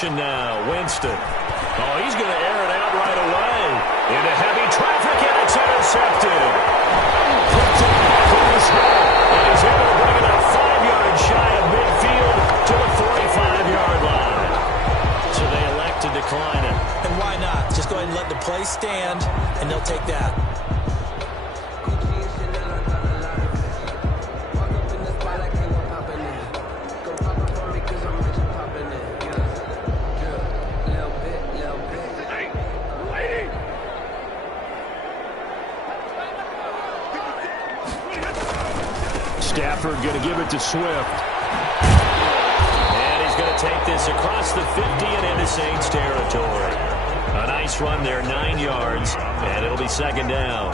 action now. Winston. Oh, he's going to air it out right away. Into heavy traffic, and it's intercepted. Puts it back on his head, and he's able to bring it up 5 yards shy of midfield to the 45-yard line. So they elect to decline it. And why not? Just go ahead and let the play stand, and they'll take that. Stafford going to give it to Swift. And he's going to take this across the 50 and into Saints territory. A nice run there, 9 yards, and it'll be second down.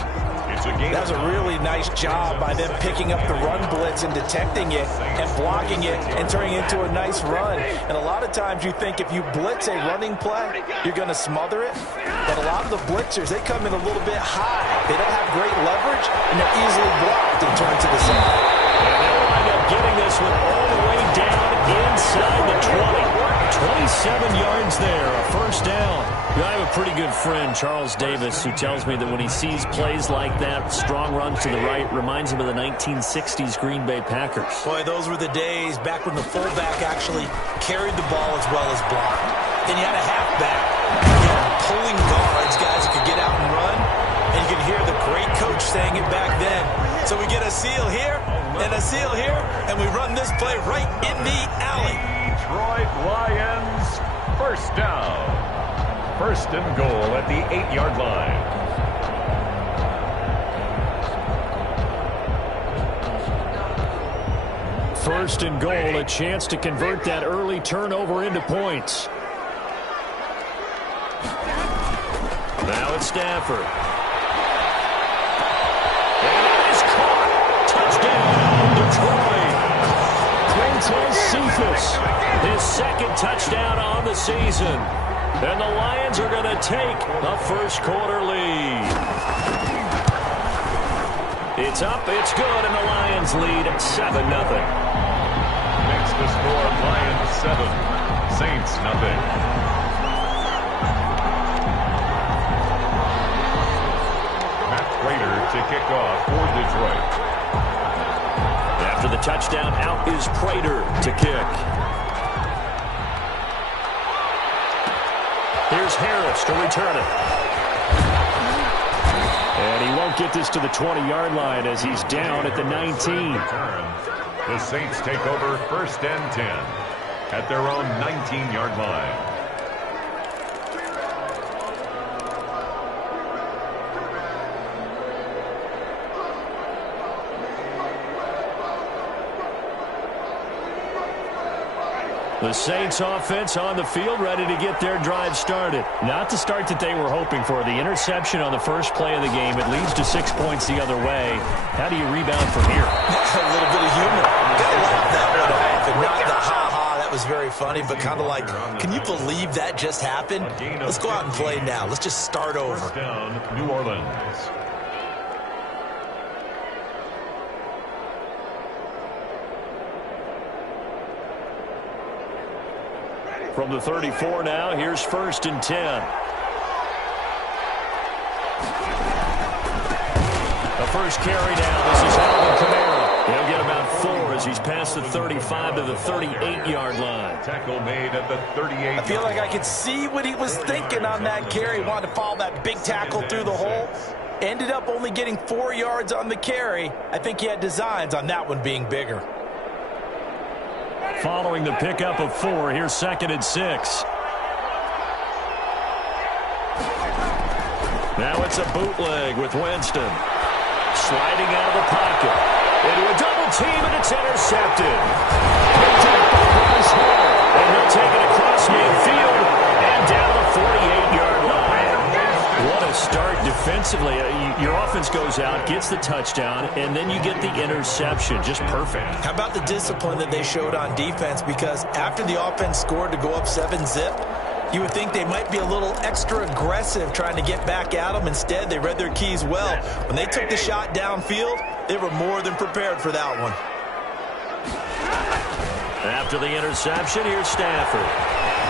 That was a really nice job by them picking up the run blitz and detecting it and blocking it and turning it into a nice run. And a lot of times you think if you blitz a running play, you're going to smother it. But a lot of the blitzers, they come in a little bit high. They don't have great leverage, and they're easily blocked and turned to the side. And they'll wind up getting this one all the way down inside the 20. 27 yards there, a first down. I have a pretty good friend, Charles Davis, who tells me that when he sees plays like that, strong runs to the right, reminds him of the 1960s Green Bay Packers. Boy, those were the days back when the fullback actually carried the ball as well as blocked. Then you had a halfback, you had pulling guards, guys who could get out and run, and you could hear the great coach saying it back then. So we get a seal here and a seal here, and we run this play right in the alley. Detroit Lions, first down. First and goal at the 8-yard line. First and goal, a chance to convert that early turnover into points. Now it's Stafford. And it is caught. Touchdown, Detroit. Quintez Cephas, his second touchdown on the season. And the Lions are going to take a first-quarter lead. It's up, it's good, and the Lions lead 7-0. Makes the score Lions 7, Saints nothing. Matt Prater to kick off for Detroit. After the touchdown, out is Prater to kick. Here's Harris to return it. And he won't get this to the 20-yard line as he's down at the 19. The Saints take over first and 10 at their own 19-yard line. The Saints offense on the field, ready to get their drive started. Not the start that they were hoping for. The interception on the first play of the game. It leads to 6 points the other way. How do you rebound from here? A little bit of humor. Gotta laugh that one off, and not the ha-ha. That was very funny, but kind of like, can you believe that just happened? Let's go out and play now. Let's just start over. First down, New Orleans. From the 34 now, here's first and 10. The first carry now, this is Alvin Kamara. He'll get about 4 as he's past the 35 to the 38-yard line. Tackle made at the 38. I feel like I could see what he was thinking on that carry. He wanted to follow that big tackle through the hole. Ended up only getting 4 yards on the carry. I think he had designs on that one being bigger. Following the pickup of 4, here's second and 6. Now it's a bootleg with Winston. Sliding out of the pocket. Into a double team, and it's intercepted. Picked up by Bryce Hall. And he'll take it across midfield and down the 48-yard line. What a start defensively. Your offense goes out, gets the touchdown, and then you get the interception. Just perfect. How about the discipline that they showed on defense? Because after the offense scored to go up 7-zip, you would think they might be a little extra aggressive trying to get back at them. Instead, they read their keys well. When they took the shot downfield, they were more than prepared for that one. After the interception, here's Stafford.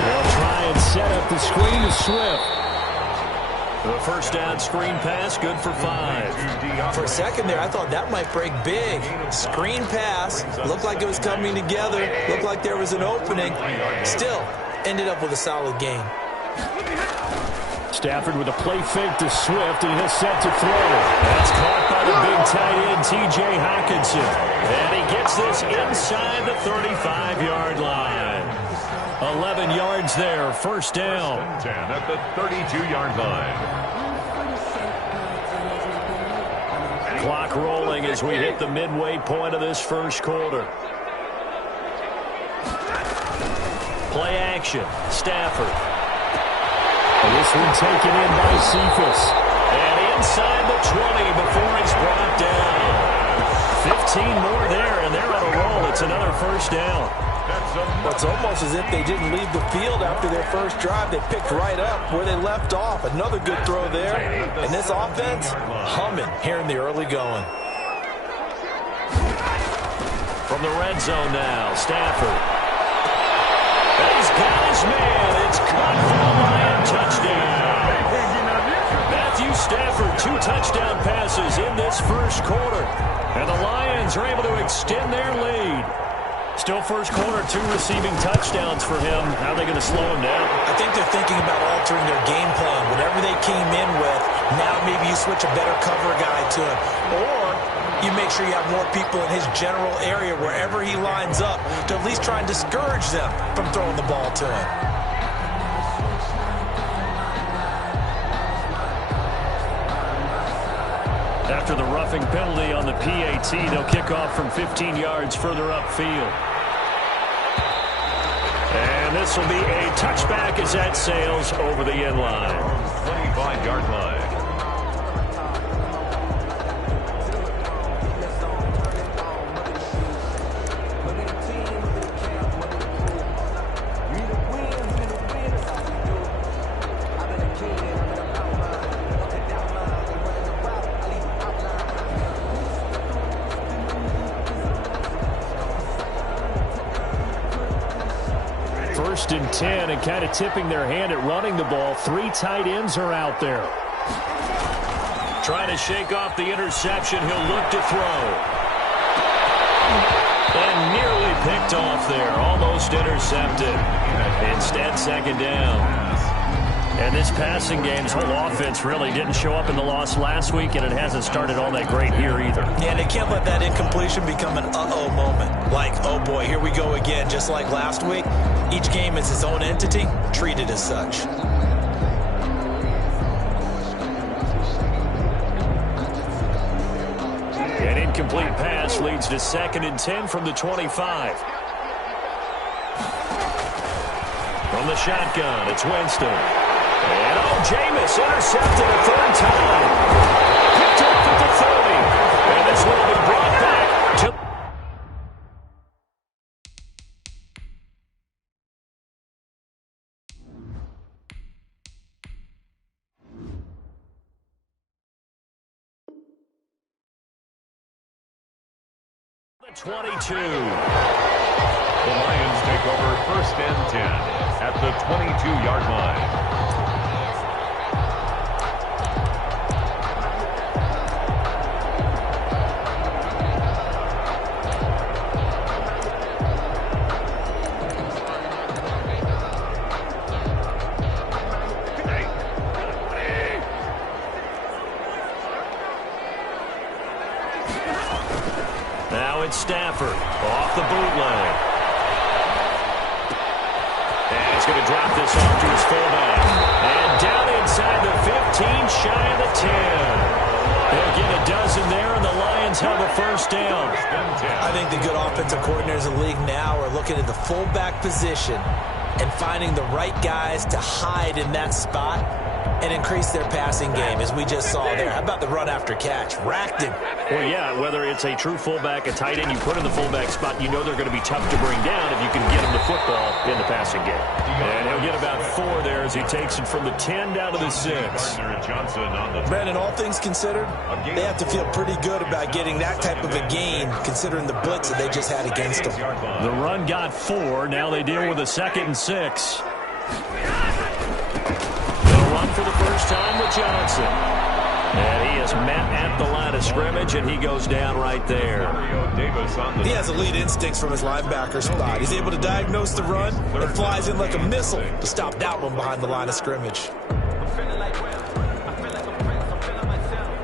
They'll try and set up the screen to Swift. The first down screen pass, good for 5. For a second there, I thought that might break big. Screen pass, looked like it was coming together, looked like there was an opening. Still, ended up with a solid gain. Stafford with a play fake to Swift, and he'll set to throw. That's caught by the big tight end, T.J. Hockenson. And he gets this inside the 35-yard line. 11 yards there, first down. 10 at the 32-yard line. Clock rolling as we hit the midway point of this first quarter. Play action, Stafford. This one taken in by Cephas. And inside the 20 before he's brought down. 15 more there, and they're on a roll. It's another first down. It's almost as if they didn't leave the field after their first drive. They picked right up where they left off. Another good throw there. And this offense, humming here in the early going. From the red zone now, Stafford. And he's got his man. It's caught for the Lion touchdown. Matthew Stafford, 2 touchdown passes in this first quarter. And the Lions are able to extend their lead. Still first quarter, 2 receiving touchdowns for him. How are they going to slow him down? I think they're thinking about altering their game plan. Whatever they came in with, now maybe you switch a better cover guy to him. Or you make sure you have more people in his general area wherever he lines up to at least try and discourage them from throwing the ball to him. After the roughing penalty on the PAT, they'll kick off from 15 yards further upfield. And this will be a touchback as that sails over the end line. 25-yard line. First and 10, and kind of tipping their hand at running the ball. 3 tight ends are out there. Trying to shake off the interception. He'll look to throw. And nearly picked off there. Almost intercepted. Instead, second down. And this passing game's whole offense really didn't show up in the loss last week, and it hasn't started all that great here either. Yeah, and they can't let that incompletion become an uh-oh moment. Like, oh boy, here we go again, just like last week. Each game is its own entity, treated as such. An incomplete pass leads to second and 10 from the 25. From the shotgun, it's Winston. And Jameis intercepted a third time. Picked off at the 30. And this will be brought back to... the 22. The Lions take over first and 10 at the 22-yard line. Now it's Stafford off the bootleg. And he's going to drop this off to his fullback. And down inside the 15, shy of the 10. They'll get a dozen there, and the Lions have a first down. I think the good offensive coordinators in the league now are looking at the fullback position and finding the right guys to hide in that spot and increase their passing game, as we just saw there. How about the run after catch? Racked him. Well, yeah, whether it's a true fullback, a tight end, you put in the fullback spot, you know they're going to be tough to bring down if you can get them the football in the passing game. And he'll get about 4 there as he takes it from the 10 down to the 6. Brandon, all things considered, they have to feel pretty good about getting that type of a gain, considering the blitz that they just had against them. The run got 4. Now they deal with a 2nd and 6. They'll run for the first time with Johnson. And he is met at the line of scrimmage, and he goes down right there. He has elite instincts from his linebacker spot. He's able to diagnose the run and flies in like a missile to stop that one behind the line of scrimmage.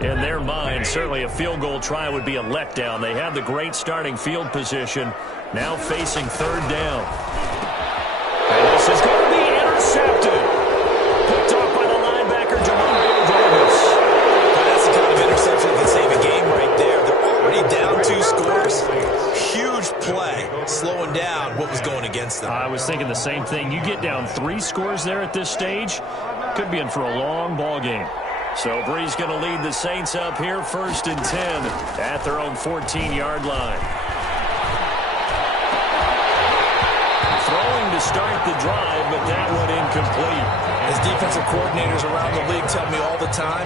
In their mind, certainly a field goal try would be a letdown. They had the great starting field position, now facing third down. And this is going to be intercepted. Picked off by the linebacker, Davis. That's the kind of interception that can save a game right there. They're already down 2 scores. Huge play, slowing down what was going against them. I was thinking the same thing. You get down 3 scores there at this stage, could be in for a long ball game. So Bree's going to lead the Saints up here, 1st and 10 at their own 14-yard line. Throwing to start the drive, but that one incomplete. As defensive coordinators around the league tell me all the time,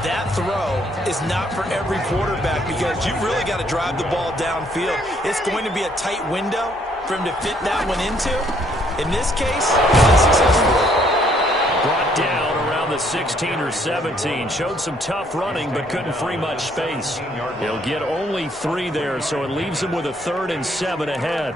that throw is not for every quarterback because you've really got to drive the ball downfield. It's going to be a tight window for him to fit that one into. In this case, unsuccessful. Brought down around the 16 or 17. Showed some tough running, but couldn't free much space. He'll get only 3 there, so it leaves him with a 3rd and 7 ahead.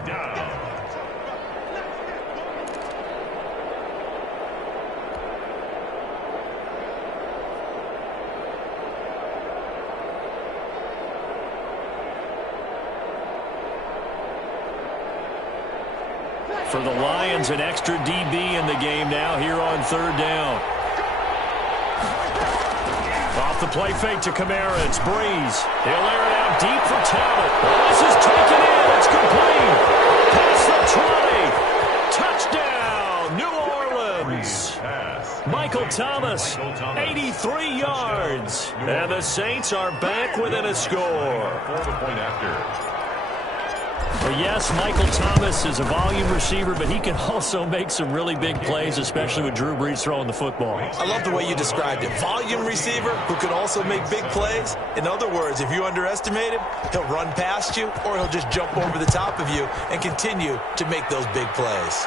For the Lions, an extra DB in the game now here on 3rd down. Off the play fake to Kamara. It's Breeze. He'll air it out deep for Talbot. This is taken in. It's complete. Past the 20. Touchdown, New Orleans. Michael Thomas, 83 yards. And the Saints are back within a score. Well, yes, Michael Thomas is a volume receiver, but he can also make some really big plays, especially with Drew Brees throwing the football. I love the way you described it. Volume receiver who can also make big plays. In other words, if you underestimate him, he'll run past you or he'll just jump over the top of you and continue to make those big plays.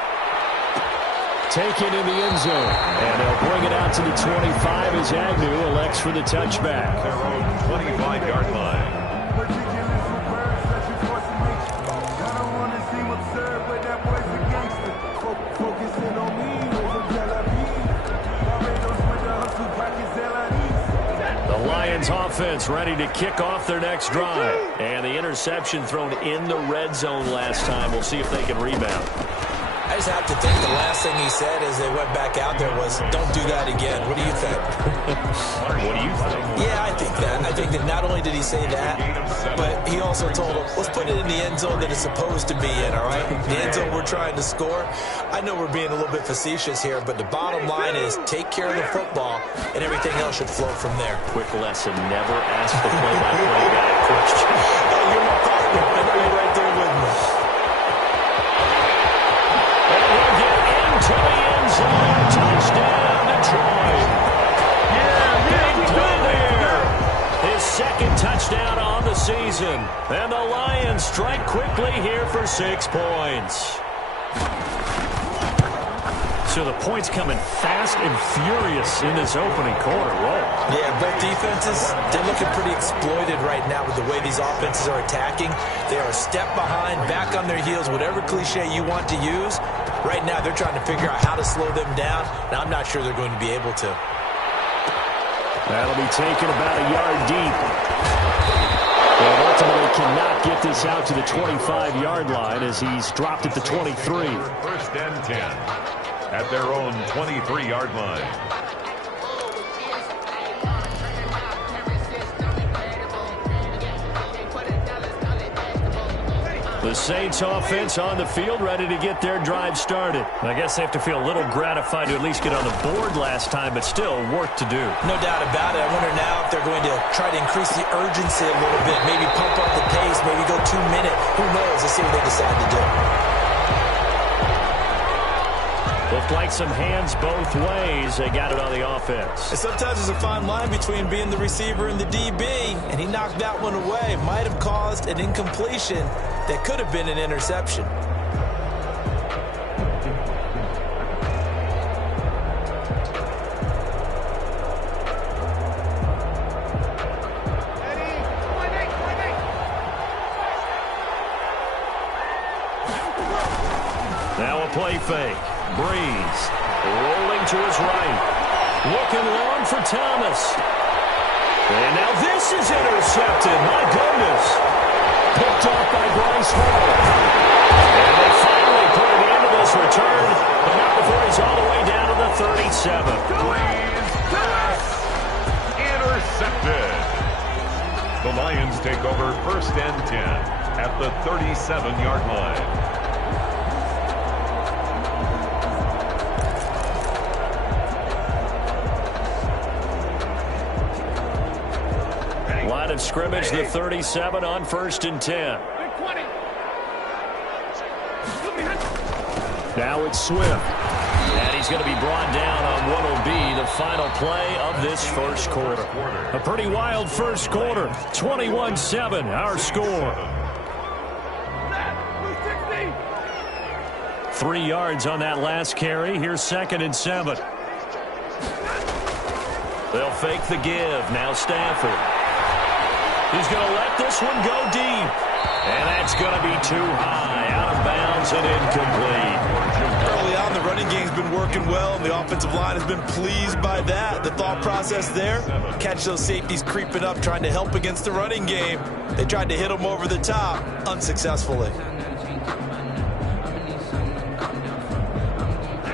Taken in the end zone, and they'll bring it out to the 25 as Agnew elects for the touchback. Their own 25-yard line. Lions offense ready to kick off their next drive. And the interception thrown in the red zone last time. We'll see if they can rebound. I just have to think the last thing he said as they went back out there was, don't do that again. What do you think? What do you think? Yeah, I think that. I think that not only did he say that, but he also told him, let's put it in the end zone that it's supposed to be in, all right? The end zone we're trying to score. I know we're being a little bit facetious here, but the bottom line is take care of the football, and everything else should flow from there. Quick lesson, never ask the play-by-play guy a question. You're my partner. I know you're right there with me. To the end zone, touchdown, Detroit. Big play there. His 2nd touchdown on the season. And the Lions strike quickly here for 6 points. So the points coming fast and furious in this opening quarter. Whoa. Yeah, both defenses, they're looking pretty exploited right now with the way these offenses are attacking. They are a step behind, back on their heels, whatever cliche you want to use. Right now, they're trying to figure out how to slow them down, and I'm not sure they're going to be able to. That'll be taken about a yard deep. And ultimately cannot get this out to the 25-yard line as he's dropped at the 23. 1st and 10 at their own 23-yard line. The Saints offense on the field ready to get their drive started. I guess they have to feel a little gratified to at least get on the board last time, but still work to do. No doubt about it. I wonder now if they're going to try to increase the urgency a little bit, maybe pump up the pace, maybe go 2-minute. Who knows? Let's see what they decide to do. Looked like some hands both ways. They got it on the offense. And sometimes there's a fine line between being the receiver and the DB, and he knocked that one away. Might have caused an incompletion that could have been an interception. Now a play fake. Breeze rolling to his right. Looking long for Thomas. And now this is intercepted. My goodness. Picked off by Bryce Hall. And they finally put an end to this return, but not before he's all the way down to the 37. Breeze pass intercepted. The Lions take over 1st and 10 at the 37-yard line. Line of scrimmage, the 37 on 1st and 10. Now it's Swift. And he's going to be brought down on what will be the final play of this first quarter. A pretty wild first quarter. 21-7, our score. 3 yards on that last carry. Here's 2nd and 7. They'll fake the give. Now Stafford. He's going to let this one go deep. And that's going to be too high. Out of bounds and incomplete. Early on, the running game's been working well, and the offensive line has been pleased by that. The thought process there, catch those safeties creeping up, trying to help against the running game. They tried to hit them over the top, unsuccessfully.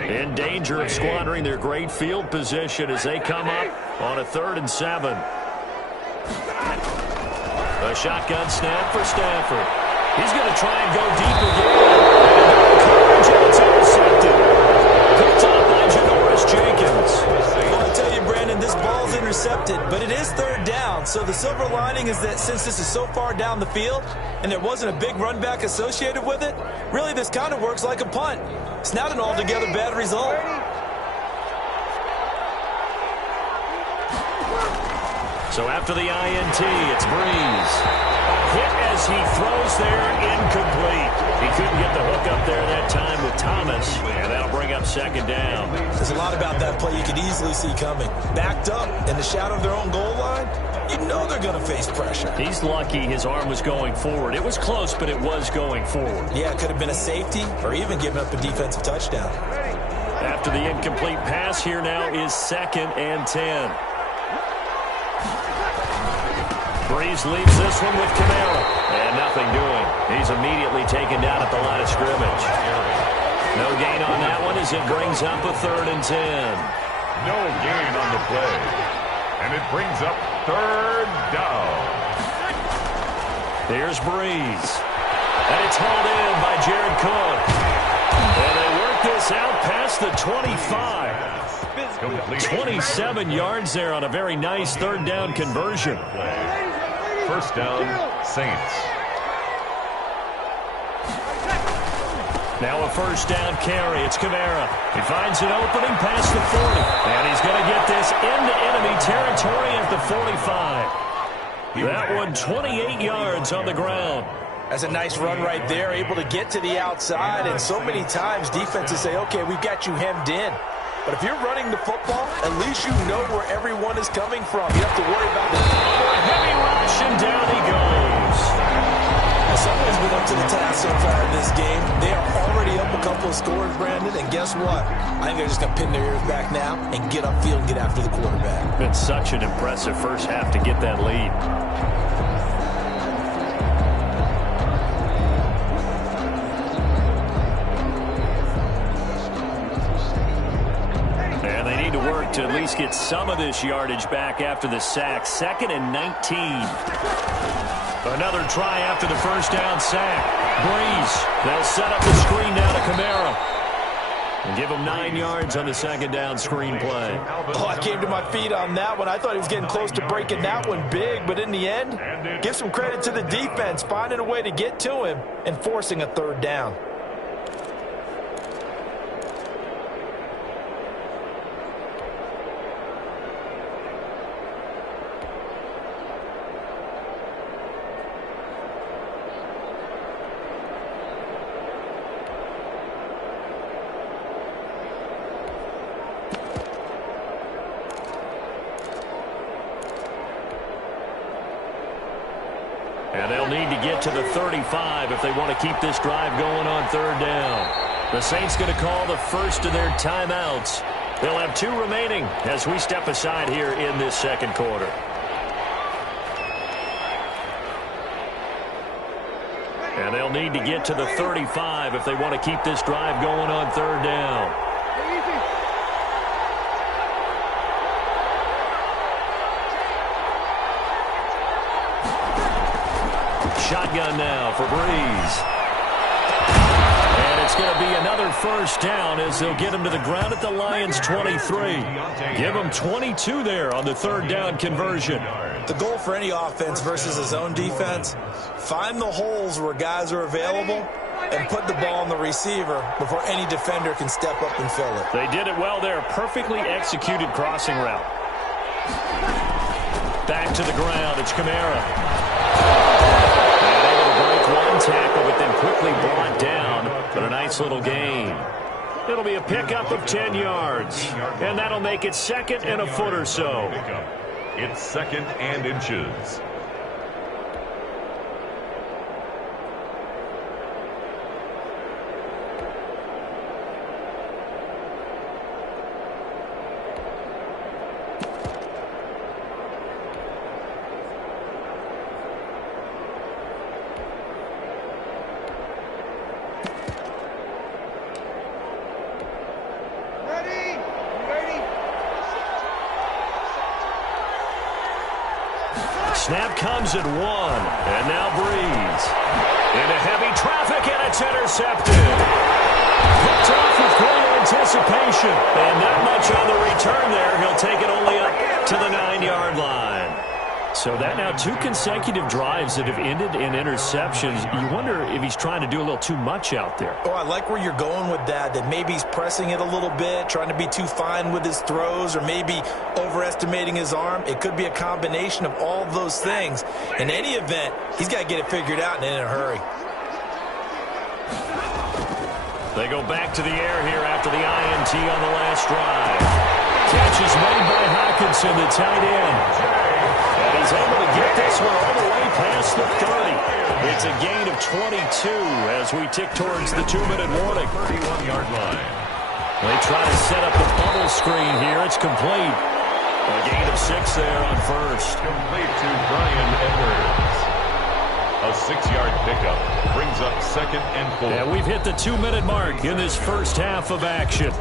In danger of squandering their great field position as they come up on a 3rd and 7. A shotgun snap for Stafford. He's going to try and go deep again. Coverage, and it's intercepted. Picked up by Janoris Jenkins. Well, I tell you, Brandon, this ball's intercepted, but it is 3rd down. So the silver lining is that since this is so far down the field and there wasn't a big run back associated with it, really this kind of works like a punt. It's not an altogether bad result. So after the INT, it's Breeze. Hit as he throws there, incomplete. He couldn't get the hook up there that time with Thomas, and that'll bring up 2nd down. There's a lot about that play you could easily see coming. Backed up in the shadow of their own goal line, you know they're going to face pressure. He's lucky his arm was going forward. It was close, but it was going forward. Yeah, it could have been a safety or even given up a defensive touchdown. After the incomplete pass, here now is 2nd and 10. Breeze leaves this one with Kamara. And nothing doing. He's immediately taken down at the line of scrimmage. No gain on that one as it brings up a 3rd and 10. No gain on the play. And it brings up 3rd down. Here's Breeze. And it's hauled in by Jared Cook. And they work this out past the 25. 27 yards there on a very nice 3rd down conversion. 1st down, Saints. Now a 1st down carry. It's Kamara. He finds an opening past the 40. And he's going to get this into enemy territory at the 45. That one 28 yards on the ground. That's a nice run right there, able to get to the outside. And so many times defenses say, okay, we've got you hemmed in. But if you're running the football, at least you know where everyone is coming from. You have to worry about the heavy rush, and down he goes. Well, someone's been up to the task so far in this game. They are already up a couple of scores, Brandon, and guess what? I think they're just going to pin their ears back now and get upfield and get after the quarterback. Been such an impressive first half to get that lead. To at least get some of this yardage back after the sack. 2nd and 19. Another try after the 1st down sack. Breeze. They'll set up the screen now to Kamara. And give him 9 yards on the 2nd down screen play. Oh, I came to my feet on that one. I thought he was getting close to breaking that one big, but in the end, give some credit to the defense, finding a way to get to him and forcing a 3rd down. And they'll need to get to the 35 if they want to keep this drive going on 3rd down. The Saints going to call the first of their timeouts. They'll have 2 remaining as we step aside here in this second quarter. And they'll need to get to the 35 if they want to keep this drive going on third down. Shotgun now for Breeze. And it's going to be another first down as they'll get him to the ground at the Lions' 23. Give him 22 there on the third down conversion. The goal for any offense versus a zone defense, find the holes where guys are available and put the ball on the receiver before any defender can step up and fill it. They did it well there. Perfectly executed crossing route. Back to the ground. It's Kamara. And able to break one tackle, but then quickly brought down. But a nice little gain. It'll be a pickup of 10 yards. And that'll make it second and a foot or so. It's second and inches. Snap comes at 1, and now Breeze. Into heavy traffic, and it's intercepted. Picked off with great anticipation, and not much on the return there. He'll take it only up to the 9-yard line. So that now 2 consecutive drives that have ended in interceptions. You wonder if he's trying to do a little too much out there. Oh, I like where you're going with that maybe he's pressing it a little bit, trying to be too fine with his throws, or maybe overestimating his arm. It could be a combination of all of those things. In any event, he's got to get it figured out and in a hurry. They go back to the air here after the INT on the last drive. Catch is made by Hockenson, the tight end. And he's able to get this one all the way past the 30. It's a gain of 22 as we tick towards the 2-minute warning. 31-yard line. They try to set up the bubble screen here. It's complete. A gain of 6 there on first. Complete to Brian Edwards. A 6-yard pickup brings up second and 4. And we've hit the 2-minute mark in this first half of action.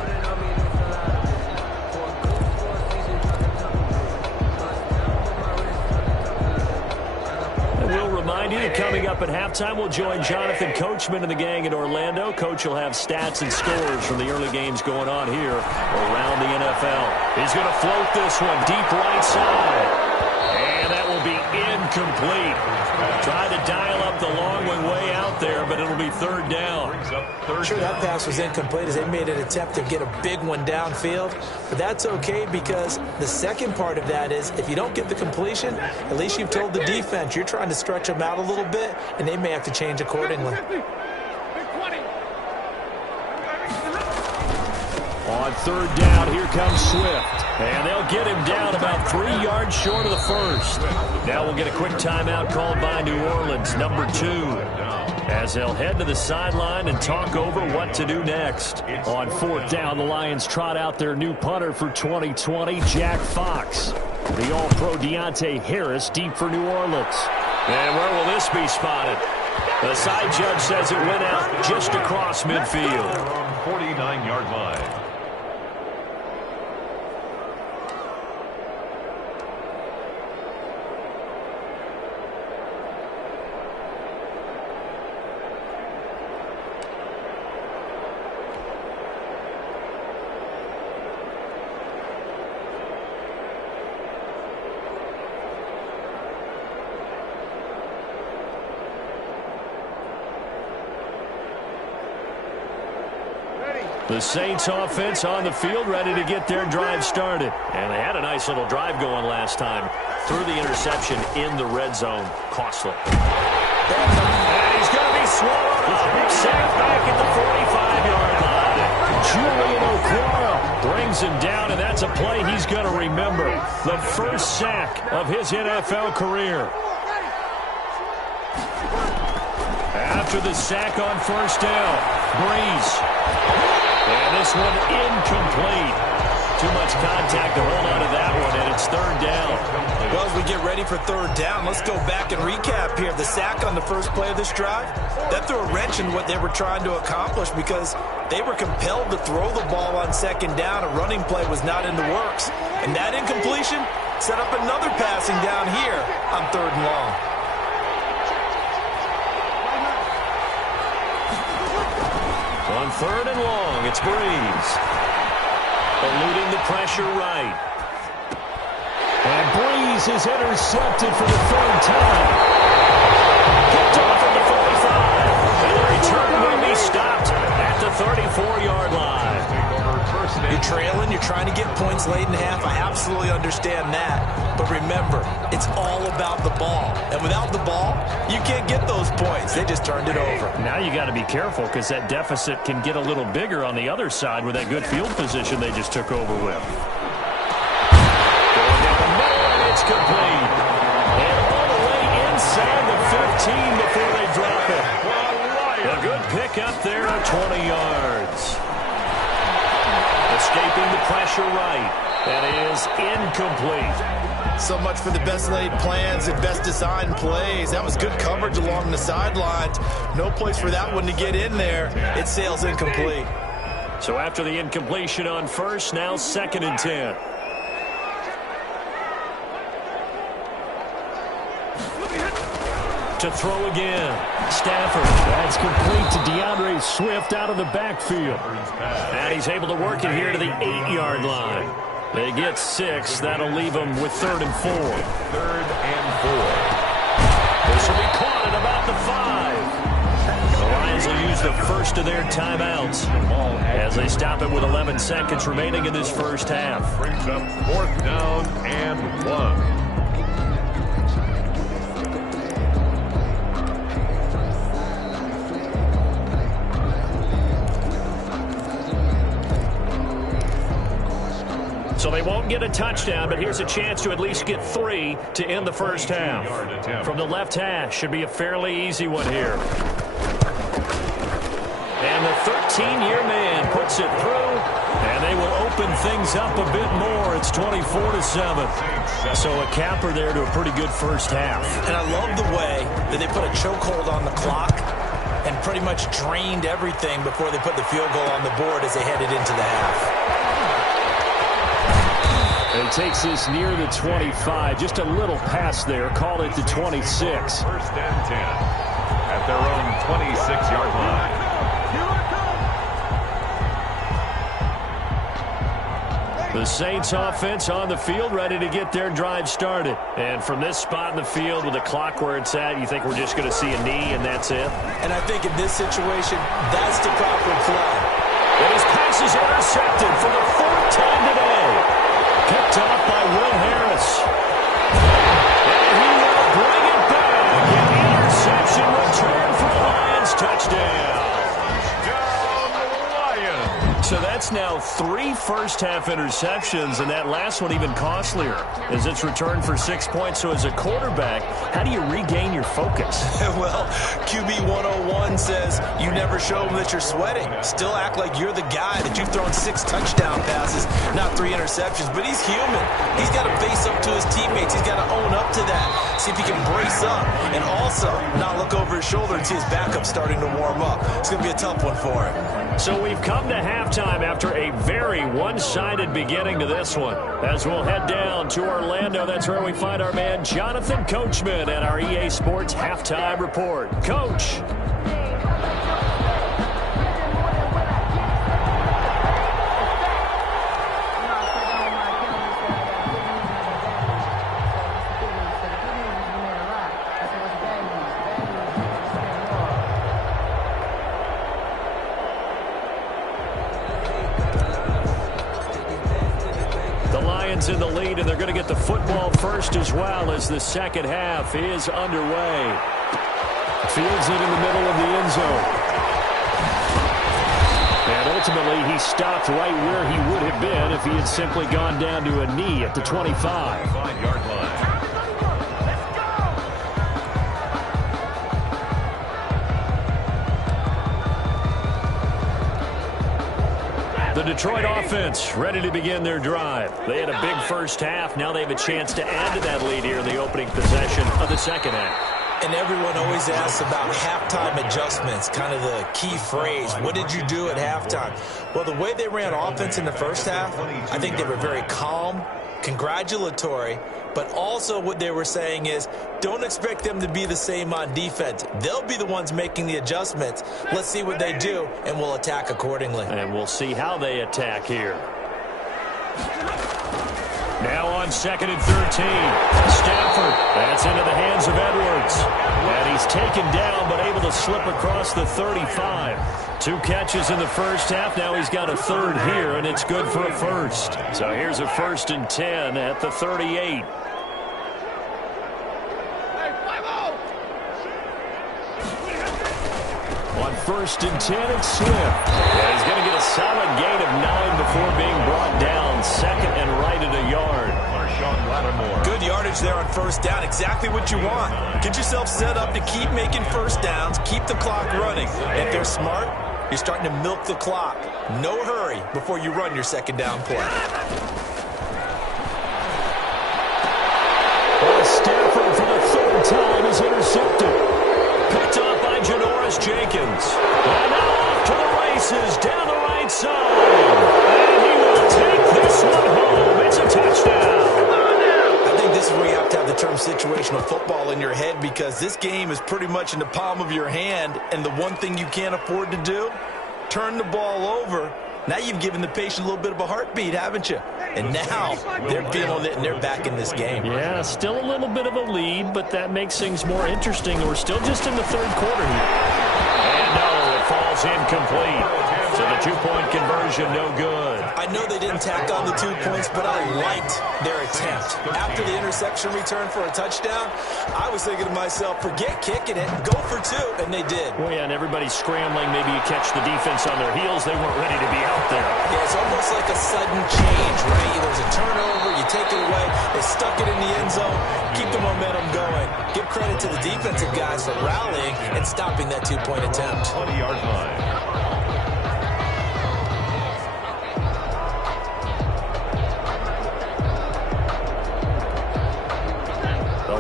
Remind you that coming up at halftime, we'll join Jonathan Coachman and the gang in Orlando. Coach will have stats and scores from the early games going on here around the NFL. He's going to float this one deep right side. And that will be incomplete. Tried to dial up the long one way out there, but it'll be third down. Sure, that pass was incomplete as they made an attempt to get a big one downfield. But that's okay because the second part of that is if you don't get the completion, at least you've told the defense you're trying to stretch them out a little bit, and they may have to change accordingly. On third down, here comes Swift. And they'll get him down about 3 yards short of the first. Now we'll get a quick timeout called by New Orleans, number 2. As they'll head to the sideline and talk over what to do next. On fourth down, the Lions trot out their new punter for 2020, Jack Fox. The All-Pro Deontay Harris deep for New Orleans. And where will this be spotted? The side judge says it went out just across midfield. 49-yard line. The Saints offense on the field, ready to get their drive started. And they had a nice little drive going last time. Threw the interception in the red zone. Costly. And he's going to be swallowed up. Sacked back at the 45-yard line. Julian Okwara brings him down, and that's a play he's going to remember. The first sack of his NFL career. after the sack on first down. Breeze. And this one incomplete. Too much contact to hold on to that one, and it's third down. Well, as we get ready for third down, let's go back and recap here. The sack on the first play of this drive, that threw a wrench in what they were trying to accomplish because they were compelled to throw the ball on second down. A running play was not in the works. And that incompletion set up another passing down here on third and long. On third and long, it's Breeze. Eluding the pressure right. And Breeze is intercepted for the third time. Picked off at the 45. And the return will be stopped at the 34-yard line. You're trailing, you're trying to get points late in half. I absolutely understand that. But remember, it's all about the ball. And without the ball, you can't get those points. They just turned it over. Now you got to be careful because that deficit can get a little bigger on the other side with that good field position they just took over with. Going down the middle, and it's complete. And all the way inside the 15 before they drop it. A good pick up there at 20 yards. Escaping the pressure right. That is incomplete. So much for the best laid plans and best designed plays. That was good coverage along the sidelines. No place for that one to get in there. It sails incomplete. So after the incompletion on first, now second and 10. To throw again. Stafford. That's complete to DeAndre Swift out of the backfield. And he's able to work it here to the 8-yard line. They get 6. That'll leave them with 3rd and 4. 3rd and 4. This will be caught at about the 5. The Lions will use the first of their timeouts as they stop it with 11 seconds remaining in this first half. Brings up 4th down and 1. So they won't get a touchdown, but here's a chance to at least get 3 to end the first half. From the left hash, should be a fairly easy one here. And the 13-year man puts it through, and they will open things up a bit more. It's 24-7. So a capper there to a pretty good first half. And I love the way that they put a chokehold on the clock and pretty much drained everything before they put the field goal on the board as they headed into the half. And he takes this near the 25. Just a little pass there. Call it the 26. 1st and 10 at their own 26-yard line. The Saints offense on the field, ready to get their drive started. And from this spot in the field with the clock where it's at, you think we're just going to see a knee and that's it? And I think in this situation, that's the proper play. And his pass is intercepted for the 4th time today. Picked off by Will Harris. And he will bring it back. An interception return for the Lions. Touchdown. So that's now 3 first-half interceptions, and that last one even costlier as it's returned for 6 points. So as a quarterback, how do you regain your focus? Well, QB 101 says you never show them that you're sweating. Still act like you're the guy that you've thrown 6 touchdown passes, not 3 interceptions. But he's human. He's got to face up to his teammates. He's got to own up to that. See if he can brace up and also not look over his shoulder and see his backup starting to warm up. It's going to be a tough one for him. So we've come to halftime after a very one-sided beginning to this one. As we'll head down to Orlando, that's where we find our man Jonathan Coachman at our EA Sports Halftime Report. Coach. In the lead, and they're going to get the football first as well as the second half is underway. Fields it in the middle of the end zone. And ultimately, he stopped right where he would have been if he had simply gone down to a knee at the 25. 5-yard line. Detroit offense ready to begin their drive. They had a big first half. Now they have a chance to add to that lead here in the opening possession of the second half. And everyone always asks about halftime adjustments, kind of the key phrase. What did you do at halftime? Well, the way they ran offense in the first half, I think they were very calm, congratulatory, but also what they were saying is don't expect them to be the same on defense. They'll be the ones making the adjustments. Let's see what they do, and we'll attack accordingly. And we'll see how they attack here. Now on 2nd and 13. Stafford. That's into the hands of Edwards. And he's taken down but able to slip across the 35. 2 catches in the first half. Now he's got a third here, and it's good for a first. So here's a 1st and 10 at the 38. On 1st and 10, it's Swift. And he's going to get a solid gain of 9 before being brought down. 2nd and right at a yard. Good yardage there on 1st down. Exactly what you want. Get yourself set up to keep making 1st downs. Keep the clock running. If they're smart, you're starting to milk the clock. No hurry before you run your 2nd down play. Stafford for the 3rd time is intercepted. Picked off by Janoris Jenkins. And now off to the races down the right side. And he will take this one home. It's a touchdown. I think this is where you have to have the term situational football in your head, because this game is pretty much in the palm of your hand, and the one thing you can't afford to do, turn the ball over. Now you've given the patient a little bit of a heartbeat, haven't you? And now they're feeling it, and they're back in this game. Yeah, still a little bit of a lead, but that makes things more interesting. We're still just in the 3rd quarter here. And no, it falls incomplete. So the 2-point conversion, no good. I know they didn't tack on the 2 points, but I liked their attempt. After the interception return for a touchdown, I was thinking to myself, forget kicking it, go for 2, and they did. Well, yeah, and everybody's scrambling. Maybe you catch the defense on their heels. They weren't ready to be out there. Yeah, it's almost like a sudden change, right? There's a turnover, you take it away, they stuck it in the end zone, keep the momentum going. Give credit to the defensive guys for rallying and stopping that 2-point attempt. 20-yard line.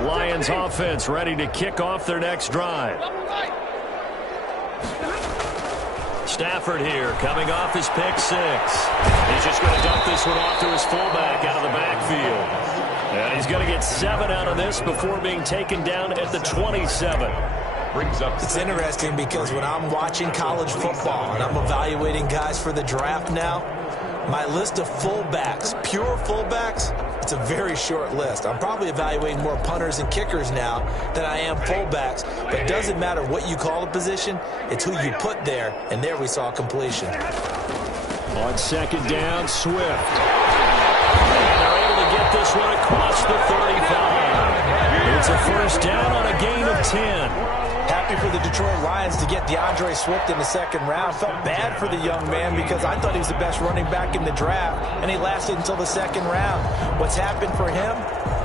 Lions offense ready to kick off their next drive. Stafford here coming off his pick 6. He's just going to dump this one off to his fullback out of the backfield. And he's going to get 7 out of this before being taken down at the 27. It's interesting because when I'm watching college football and I'm evaluating guys for the draft now, my list of fullbacks, pure fullbacks, it's a very short list. I'm probably evaluating more punters and kickers now than I am fullbacks. But it doesn't matter what you call a position, it's who you put there. And there we saw completion. On 2nd down, Swift. And they're able to get this one across the 35. It's a 1st down on a gain of 10. Happy for the Detroit Lions to get DeAndre Swift in the 2nd round. Felt bad for the young man because I thought he was the best running back in the draft, and he lasted until the 2nd round. What's happened for him?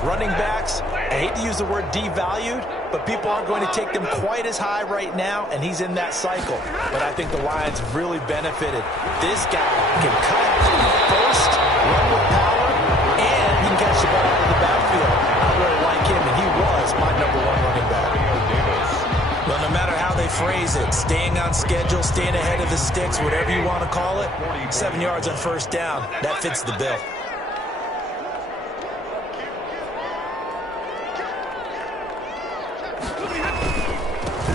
Running backs, I hate to use the word devalued, but people aren't going to take them quite as high right now, and he's in that cycle. But I think the Lions have really benefited. This guy can cut first, run with power, and he can catch the ball out of the backfield. I really like him, and he was my #1 running back. Well, no matter how they phrase it, staying on schedule, staying ahead of the sticks, whatever you want to call it, 7 yards on 1st down, that fits the bill.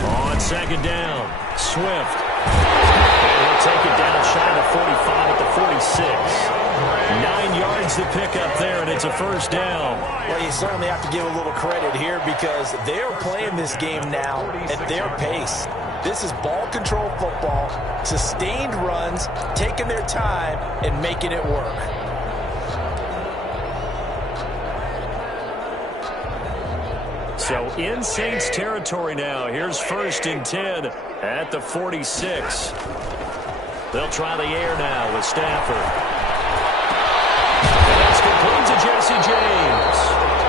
On 2nd down, Swift. And he'll take it down shy of the 45 at the 46. 9 yards to pick up there, and it's a 1st down. Well, you certainly have to give a little credit here because they're playing this game now at their pace. This is ball control football, sustained runs, taking their time, and making it work. So in Saints territory now. Here's 1st and 10 at the 46. They'll try the air now with Stafford. That's complete to Jesse James.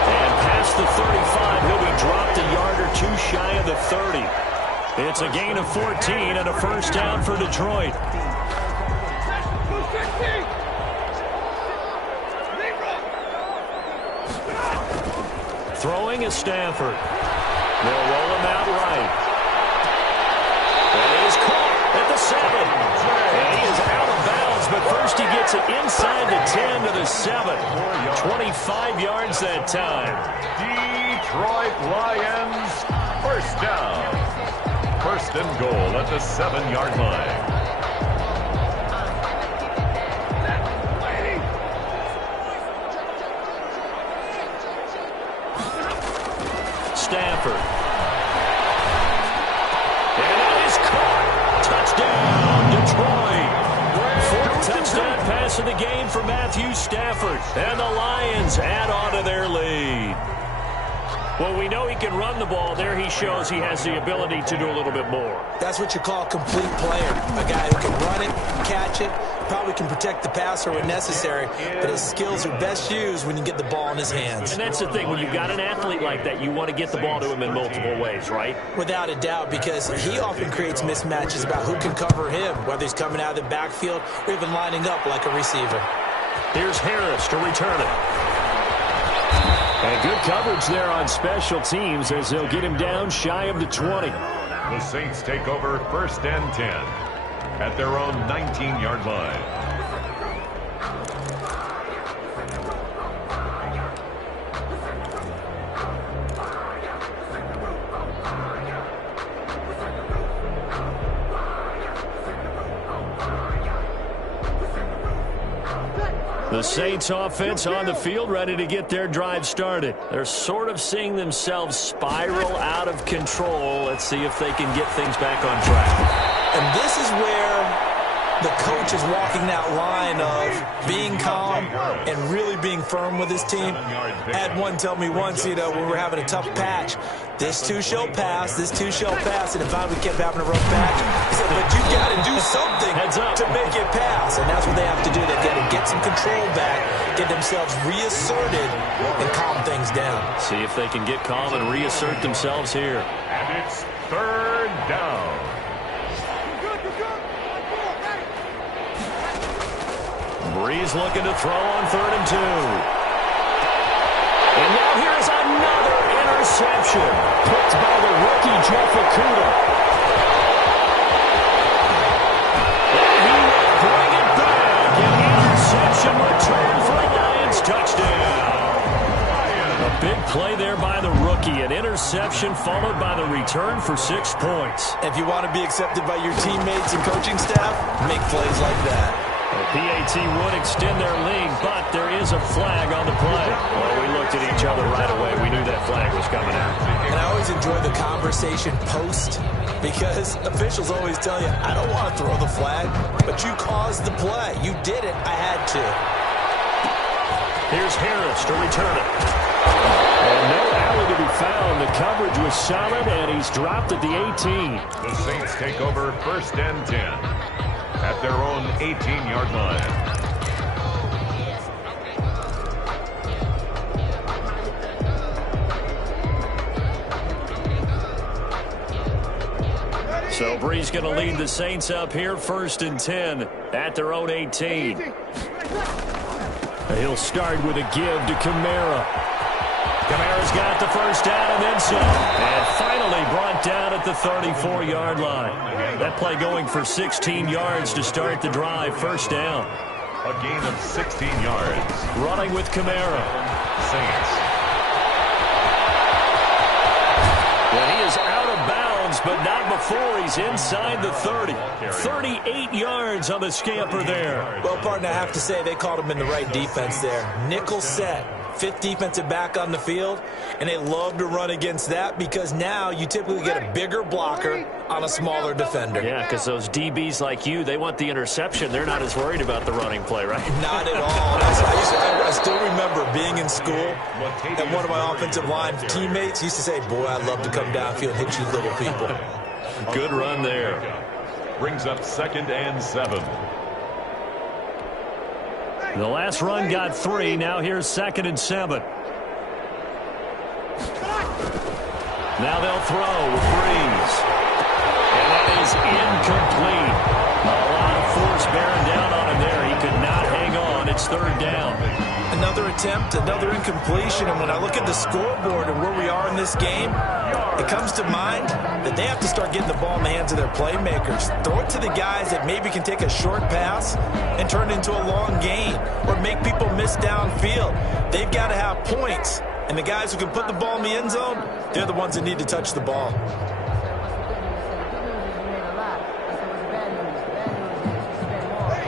And past the 35, he'll be dropped a yard or 2 shy of the 30. It's a gain of 14 and a 1st down for Detroit. Throwing is Stafford. They'll roll him out right. And he is caught at the 7. And he is out of bounds, but first he gets it inside the 10 to the 7. 25 yards that time. Detroit Lions, first down. First and goal at the 7-yard line. Stafford. And that is caught. Touchdown, Detroit. Fourth touchdown pass of the game for Matthew Stafford. And the Lions add on to their lead. Well, we know he can run the ball. There he shows he has the ability to do a little bit more. That's what you call a complete player. A guy who can run it, catch it, probably can protect the passer when necessary, but his skills are best used when you get the ball in his hands. And that's the thing. When you've got an athlete like that, you want to get the ball to him in multiple ways, right? Without a doubt, because he often creates mismatches about who can cover him, whether he's coming out of the backfield or even lining up like a receiver. Here's Harris to return it. And good coverage there on special teams as they'll get him down shy of the 20. The Saints take over first and 10 at their own 19-yard line. The Saints offense on the field, ready to get their drive started. They're sort of seeing themselves spiral out of control. Let's see if they can get things back on track. And this is where the coach is walking that line of being calm and really being firm with his team. I had one tell me once, when we were having a tough patch, this too shall pass, this too shall pass. And if we kept having a rough patch, he said, but you got to do something to make it pass. And that's what they have to do. They've got to get some control back, get themselves reasserted, and calm things down. See if they can get calm and reassert themselves here. And it's third down. Breeze looking to throw on 3rd and 2. And now here's another interception. Picked by the rookie, Jeff Okudah. And he will bring it back. An interception return for a Lions touchdown. A big play there by the rookie. An interception followed by the return for 6 points. If you want to be accepted by your teammates and coaching staff, make plays like that. The PAT would extend their lead, but there is a flag on the play. Well, we looked at each other right away. We knew that flag was coming out. And I always enjoy the conversation post because officials always tell you, I don't want to throw the flag, but you caused the play. You did it. I had to. Here's Harris to return it. And no alley to be found. The coverage was solid, and he's dropped at the 18. The Saints take over first and 10 at their own 18-yard line. So Breeze going to lead the Saints up here, 1st and 10 at their own 18. He'll start with a give to Kamara. Kamara's got the first down and then some. And finally brought down at the 34-yard line. That play going for 16 yards to start the drive. First down. A gain of 16 yards. Running with Kamara. Saints. Well, he is out of bounds, but not before he's inside the 30. 38 yards on the scamper there. Well, partner, I have to say they called him in the right defense there. Nickel set. 5th defensive back on the field, and they love to run against that because now you typically get a bigger blocker on a smaller defender. Yeah, because those DBs like you, they want the interception. They're not as worried about the running play, right? Not at all. I still remember being in school, and one of my offensive line teammates used to say, boy, I'd love to come downfield and hit you little people. Good run there. Brings up 2nd and 7. The last run got 3. Now here's 2nd and 7. Now they'll throw with Breeze. And that is incomplete. A lot of force bearing down on him there. He could not hang on. It's third down. Another attempt, another incompletion, and when I look at the scoreboard and where we are in this game, it comes to mind that they have to start getting the ball in the hands of their playmakers. Throw it to the guys that maybe can take a short pass and turn it into a long gain or make people miss downfield. They've got to have points, and the guys who can put the ball in the end zone, they're the ones that need to touch the ball.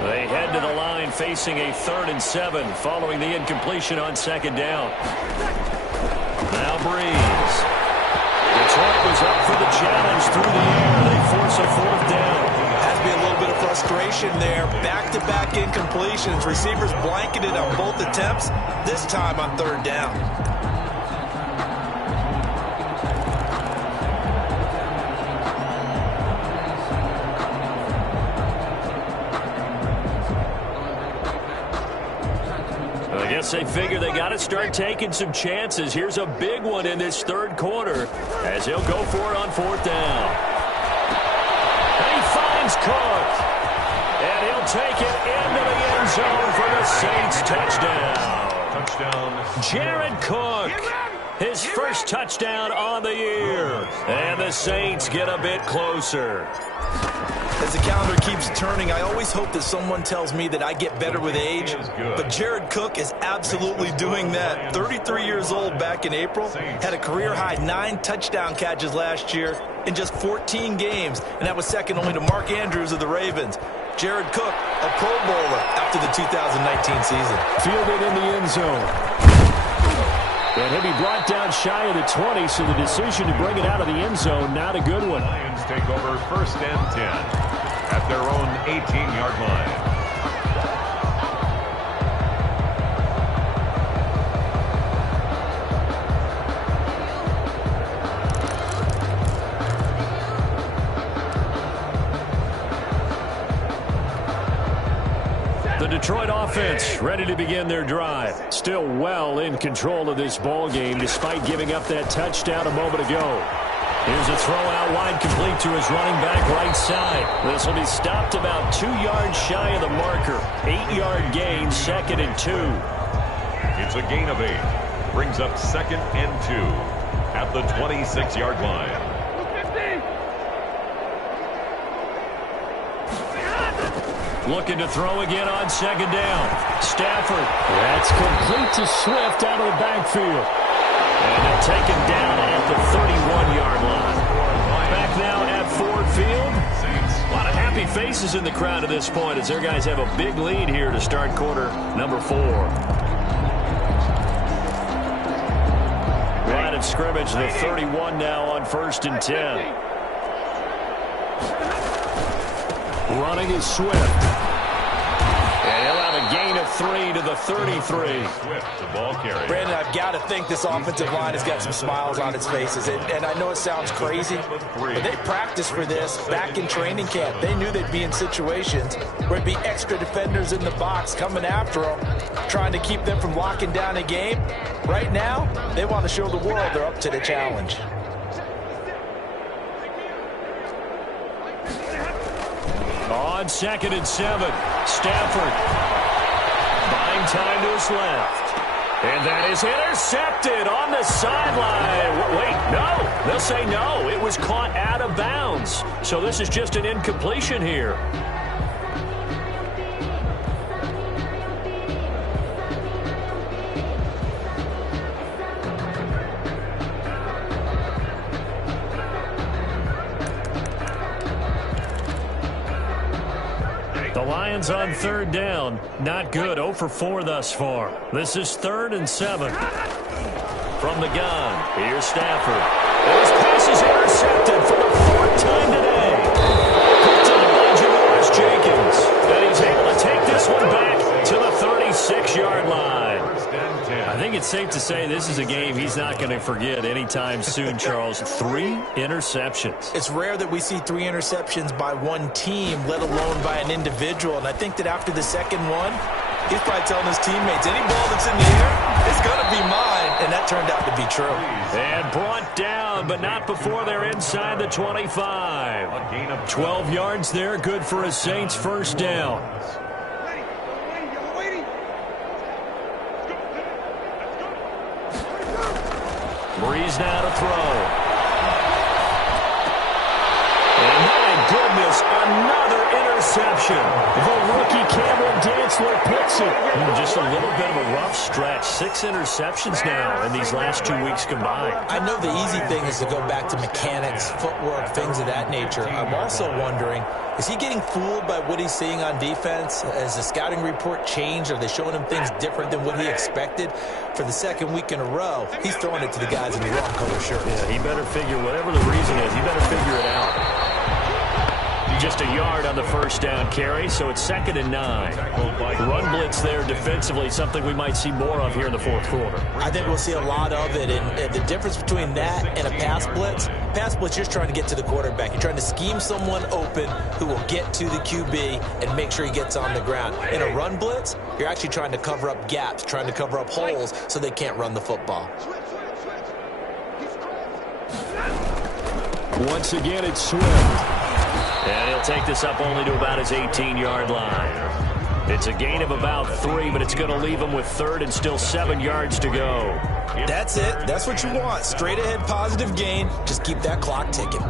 They head to the line facing a 3rd and 7 following the incompletion on 2nd down. Now Breeze. Detroit was up for the challenge through the air. They force a 4th down. Has to be a little bit of frustration there. Back-to-back incompletions. Receivers blanketed on both attempts, this time on 3rd down. I guess they figure they got to start taking some chances. Here's a big one in this 3rd quarter as he'll go for it on 4th down. And he finds Cook. And he'll take it into the end zone for the Saints touchdown. Touchdown. Jared Cook. His first touchdown on the year. And the Saints get a bit closer. As the calendar keeps turning, I always hope that someone tells me that I get better with age. But Jared Cook is absolutely doing that. 33 years old back in April. Had a career-high 9 touchdown catches last year in just 14 games. And that was second only to Mark Andrews of the Ravens. Jared Cook, a Pro Bowler after the 2019 season. Fielded in the end zone. And he'll be brought down shy of the 20, so the decision to bring it out of the end zone, not a good one. Lions take over 1st and 10 at their own 18-yard line. The Detroit offense ready to begin their drive. Still well in control of this ball game despite giving up that touchdown a moment ago. Here's a throw out wide complete to his running back right side. This will be stopped about 2 yards shy of the marker. 8-yard gain, 2nd and 2. It's a gain of 8. Brings up 2nd and 2 at the 26-yard line. Looking to throw again on 2nd down. Stafford. That's complete to Swift out of the backfield. And they'll take him down at the 31-yard line. Back now at Ford Field. A lot of happy faces in the crowd at this point as their guys have a big lead here to start quarter number 4. Line of scrimmage, the 31 now on 1st and 10. Running is Swift. And he'll have a gain of 3 to the 33. Swift, the ball carrier. Brandon, I've got to think this offensive line has got some smiles on its faces. And I know it sounds crazy, but they practiced for this back in training camp. They knew they'd be in situations where it'd be extra defenders in the box coming after them, trying to keep them from locking down a game. Right now, they want to show the world they're up to the challenge. On 2nd and 7, Stafford buying time to his left. And that is intercepted on the sideline. Wait, no. They'll say no. It was caught out of bounds. So this is just an incompletion here. The Lions on 3rd down. Not good. 0 for 4 thus far. This is 3rd and 7. From the gun, here's Stafford. His pass is intercepted for the 4th time today. Put to the line, Janoris Jenkins. And he's able to take this one back to the 36-yard line. I think it's safe to say this is a game he's not going to forget anytime soon, Charles. 3 interceptions. It's rare that we see 3 interceptions by one team, let alone by an individual. And I think that after the second one, he's probably telling his teammates, any ball that's in the air, it's going to be mine. And that turned out to be true. And brought down, but not before they're inside the 25. 12 yards there, good for a Saints first down. He's now to throw. And my goodness, another interception. The rookie Cameron Dantzler picks it. Just a little bit of a rough stretch. 6 interceptions now in these last 2 weeks combined. I know the easy thing is to go back to mechanics, footwork, things of that nature. I'm also wondering, is he getting fooled by what he's seeing on defense? Has the scouting report changed? Are they showing him things different than what he expected? For the second week in a row, he's throwing it to the guys in the wrong color shirts. Yeah, he better figure, whatever the reason is, he better figure it out. Just a yard on the first down carry, so it's 2nd and 9. Run blitz there defensively, something we might see more of here in the fourth quarter. I think we'll see a lot of it, and the difference between that and a pass blitz, you're trying to get to the quarterback. You're trying to scheme someone open who will get to the QB and make sure he gets on the ground. In a run blitz, you're actually trying to cover up gaps, trying to cover up holes so they can't run the football. Once again, it's Swift. And he'll take this up only to about his 18-yard line. It's a gain of about 3, but it's going to leave him with 3rd and still 7 yards to go. That's it. That's what you want. Straight ahead positive gain. Just keep that clock ticking.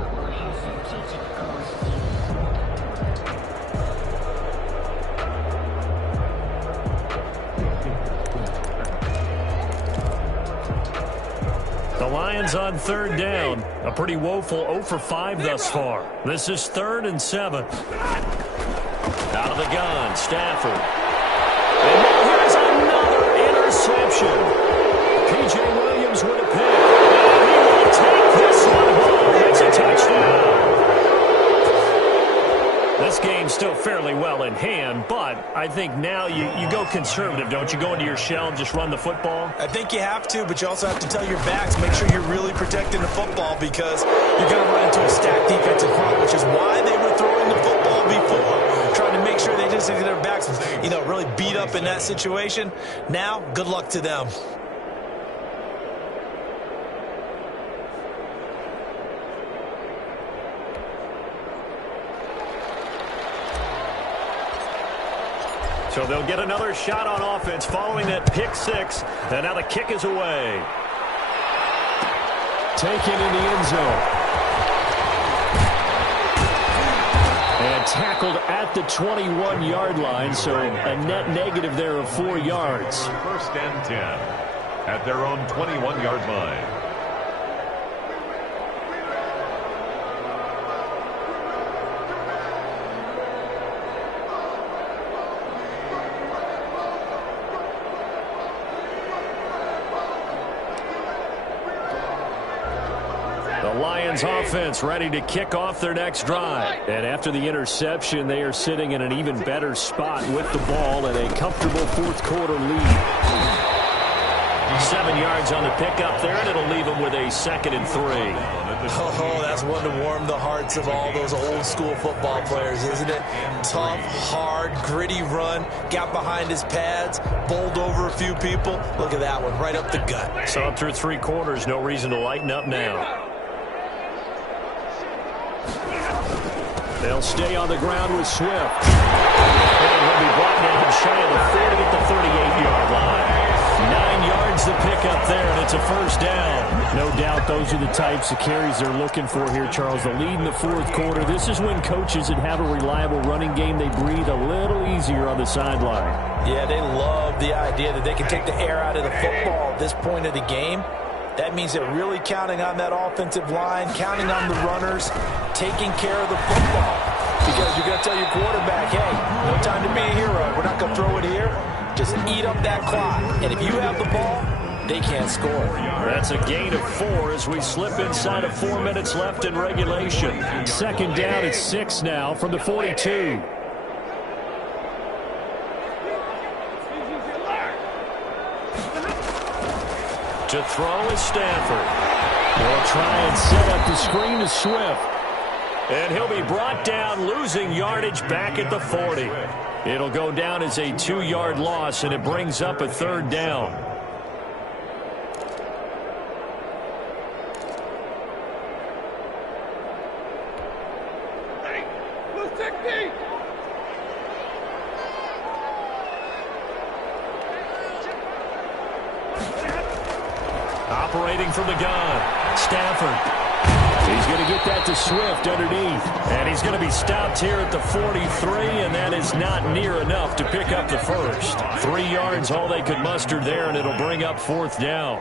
The Lions on 3rd down. A pretty woeful 0 for 5 thus far. This is 3rd and 7. Out of the gun, Stafford. And now here's another interception. P.J. Williams with a pick. And he will take this one home. It's a touchdown. This game's still fairly well in hand, but I think now you go conservative, don't you? Go into your shell and just run the football? I think you have to, but you also have to tell your backs, make sure you're really protecting the football because you're going to run into a stacked defensive front, which is why they were throwing the football before, trying to make sure they just get their backs, really beat up in that situation. Now, good luck to them. So they'll get another shot on offense following that pick 6. And now the kick is away. Taken in the end zone. And tackled at the 21-yard line. So a net negative there of 4 yards. 1st and 10 at their own 21-yard line. Lions offense ready to kick off their next drive. And after the interception, they are sitting in an even better spot with the ball and a comfortable fourth quarter lead. 7 yards on the pickup there, and it'll leave them with a 2nd and 3. Oh, that's one to warm the hearts of all those old school football players, isn't it? Tough, hard, gritty run, got behind his pads, bowled over a few people. Look at that one, right up the gut. So up through 3 quarters, no reason to lighten up now. They'll stay on the ground with Swift. And he'll be brought down shy of the 40 at the 38-yard line. 9 yards to pick up there, and it's a 1st down. No doubt those are the types of carries they're looking for here, Charles. The lead in the fourth quarter. This is when coaches that have a reliable running game, they breathe a little easier on the sideline. Yeah, they love the idea that they can take the air out of the football at this point of the game. That means they're really counting on that offensive line, counting on the runners, taking care of the football. Because you're going to tell your quarterback, hey, no time to be a hero. We're not going to throw it here. Just eat up that clock. And if you have the ball, they can't score. That's a gain of 4 as we slip inside of 4 minutes left in regulation. 2nd down at 6 now from the 42. To throw is Stafford. They'll try and set up the screen to Swift. And he'll be brought down, losing yardage back at the 40. It'll go down as a 2-yard loss, and it brings up a 3rd down. operating from the gun. Stafford. He's going to get that to Swift underneath. And he's going to be stopped here at the 43, and that is not near enough to pick up the first. 3 yards, all they could muster there, and it'll bring up 4th down.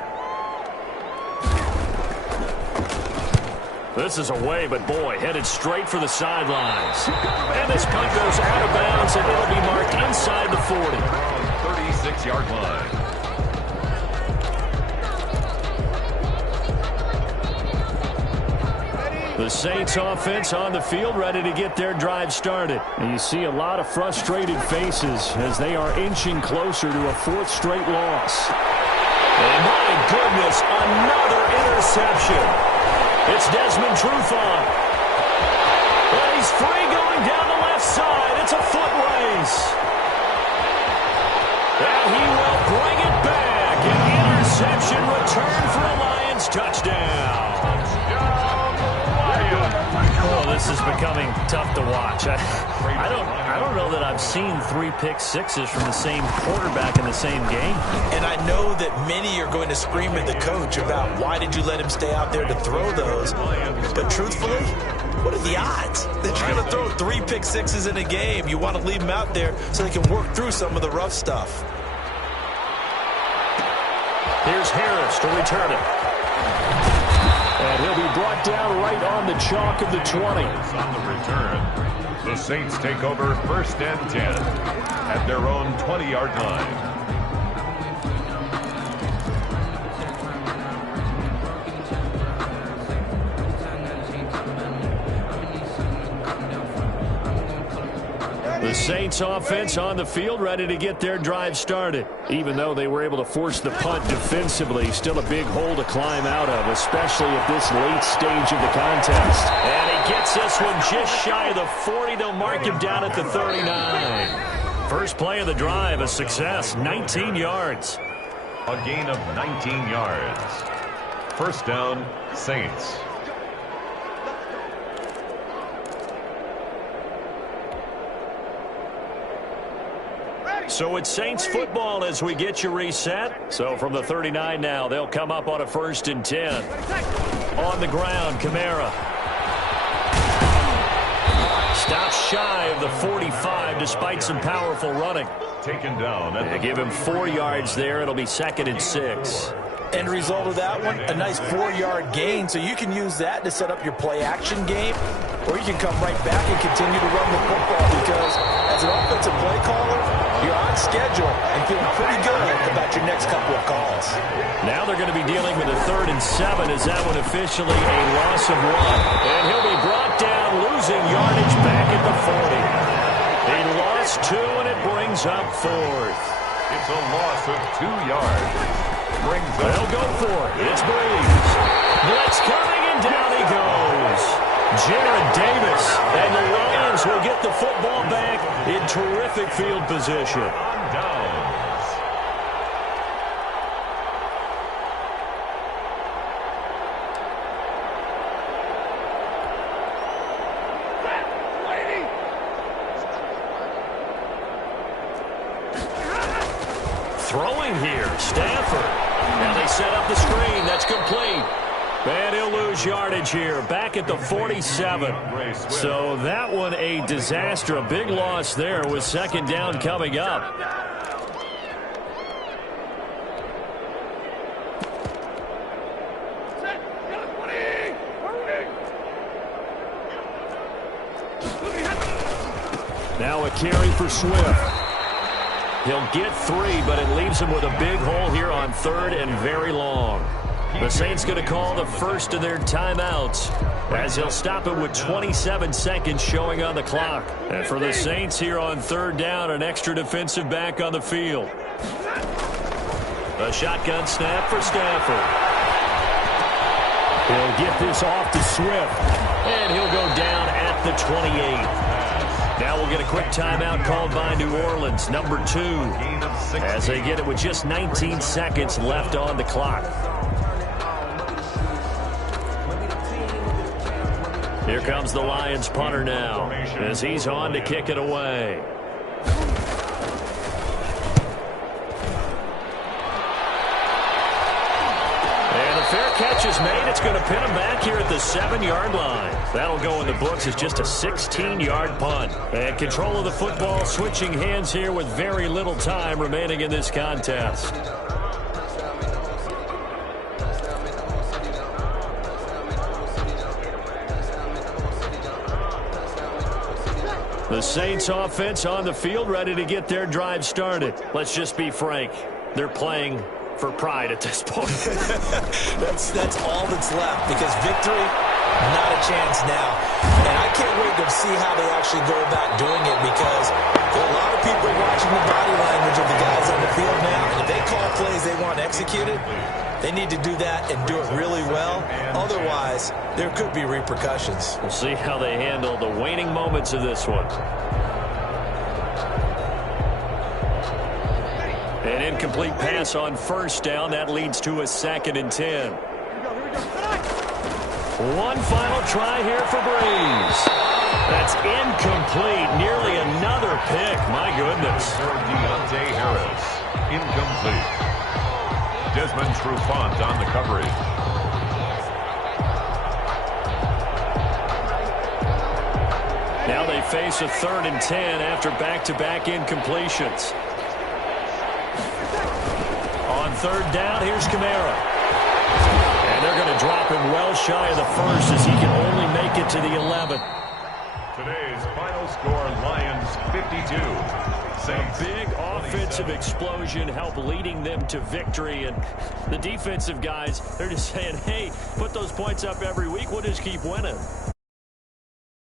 This is away, but boy, headed straight for the sidelines. And this punt goes out of bounds, and it'll be marked inside the 40. 36-yard line. The Saints offense on the field, ready to get their drive started. And you see a lot of frustrated faces as they are inching closer to a 4th straight loss. And my goodness, another interception. It's Desmond Trufant. And he's free going down the left side. It's a foot race. And he will bring it back. An interception return for a Lions touchdown. Oh, this is becoming tough to watch. I don't know that I've seen 3 pick-sixes from the same quarterback in the same game. And I know that many are going to scream at the coach about why did you let him stay out there to throw those. But truthfully, what are the odds that you're going to throw 3 pick-sixes in a game? You want to leave them out there so they can work through some of the rough stuff. Here's Harris to return it. And he'll be brought down right on the chalk of the 20. On the return, the Saints take over 1st and 10 at their own 20-yard line. The Saints offense on the field, ready to get their drive started. Even though they were able to force the punt defensively, still a big hole to climb out of, especially at this late stage of the contest. And he gets this one just shy of the 40. They'll mark him down at the 39. First play of the drive, a success, 19 yards. A gain of 19 yards. 1st down, Saints. So it's Saints football as we get you reset. So from the 39 now, they'll come up on a 1st and 10. On the ground, Kamara. Stops shy of the 45 despite some powerful running. Taken down. They give him 4 yards there. It'll be 2nd and 6. End result of that one, a nice 4-yard gain. So you can use that to set up your play-action game, or you can come right back and continue to run the football because as an offensive play caller, you're on schedule and feeling pretty good about your next couple of calls. Now they're going to be dealing with a 3rd and 7 as that one officially a loss of 1. And he'll be brought down, losing yardage back at the 40. He lost 2, and it brings up 4th. It's a loss of 2 yards. They'll go for it. It's Breeze. Blitz coming, and down he goes. Jared Davis. And the Lions will get the football back in terrific field position. Downs. Throwing here, Stafford. Now they set up the screen. That's complete. And he'll lose yardage here, back at the 47. So that one a disaster, a big loss there with 2nd down coming up. Now a carry for Swift. He'll get 3, but it leaves him with a big hole here on 3rd and very long. The Saints going to call the first of their timeouts as he'll stop it with 27 seconds showing on the clock. And for the Saints here on 3rd down, an extra defensive back on the field. A shotgun snap for Stafford. He'll get this off to Swift, and he'll go down at the 28. Now we'll get a quick timeout called by New Orleans, number 2, as they get it with just 19 seconds left on the clock. Here comes the Lions punter now as he's on to kick it away. And the fair catch is made. It's going to pin him back here at the 7-yard line. That'll go in the books as just a 16-yard punt. And control of the football switching hands here with very little time remaining in this contest. The Saints offense on the field, ready to get their drive started. Let's just be frank. They're playing for pride at this point. that's all that's left, because victory, not a chance now. And I can't wait to see how they actually go about doing it, because there are a lot of people watching the body language of the guys on the field now. If they call plays they want executed, they need to do that and do it really well. Otherwise, there could be repercussions. We'll see how they handle the waning moments of this one. An incomplete pass on first down. That leads to a 2nd and 10. One final try here for Breeze. That's incomplete. Nearly another pick. My goodness. For Deontay Harris. Incomplete. Desmond Trufant on the coverage. Now they face a 3rd and 10 after back-to-back incompletions. On 3rd down, here's Kamara. And they're going to drop him well shy of the 1st as he can only make it to the 11. Today's final score, Lions 52. A big offensive explosion helped leading them to victory. And the defensive guys, they're just saying, hey, put those points up every week. We'll just keep winning.